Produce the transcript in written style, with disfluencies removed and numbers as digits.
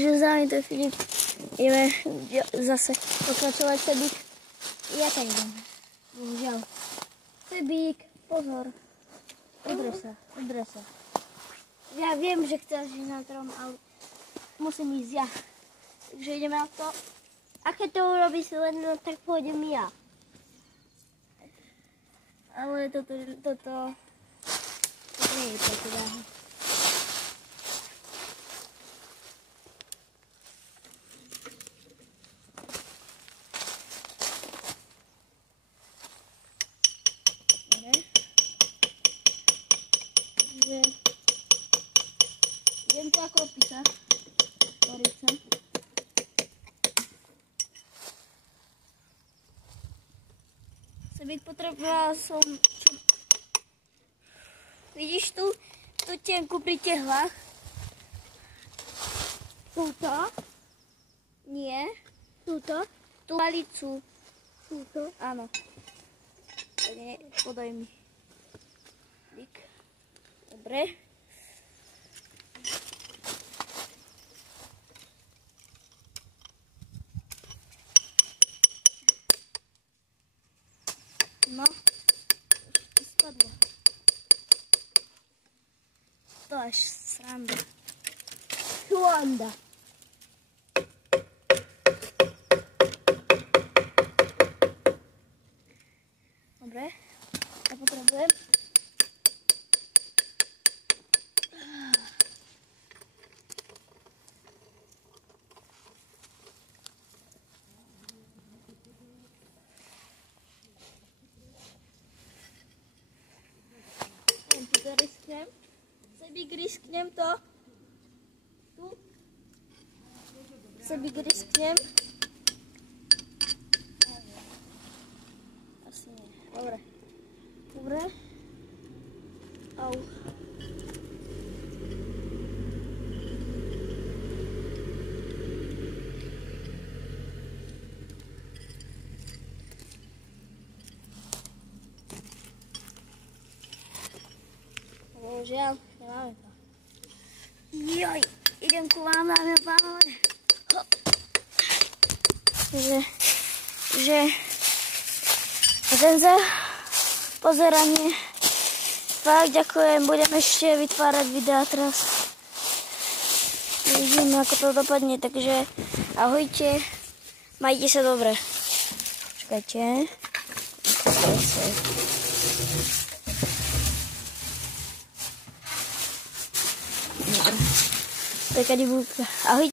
Takže zdravím, to je Filip. Ideme zase pokračovať Sebík. Ja tak idem. Bohužiaľ. Sebík, pozor. Udre sa. Ja viem, že chceš ísť na trom, ale musím ísť ja. Takže ideme na to. A keď to urobí si len, no, tak pôjdem ja. Ale toto nie je to teda. Idem to ako opica. Tvoriť sa. Sebík, potrebovala som... Vidíš tú tenku pri tehlách? Túto? Nie. Túto? Tú malicu. Túto? Áno. Tak podaj mi. Dobre. No, to spadlo. To až sranda. Šuanda. Dobre, ja potrebujem. Risknem. Sebík, risknem to. Tu. Sebík, risknem. Asi nie. Dobre. Au. Bohužiaľ, nemáme to. Joj, idem ku vám, dámy a pánové. Že za pozeranie. Fakt ďakujem, budem ešte vytvárať videa teraz. Uvidíme, ako to dopadne, takže ahojte, majte sa dobre. Počkajte. Taká divulka. Ahoj.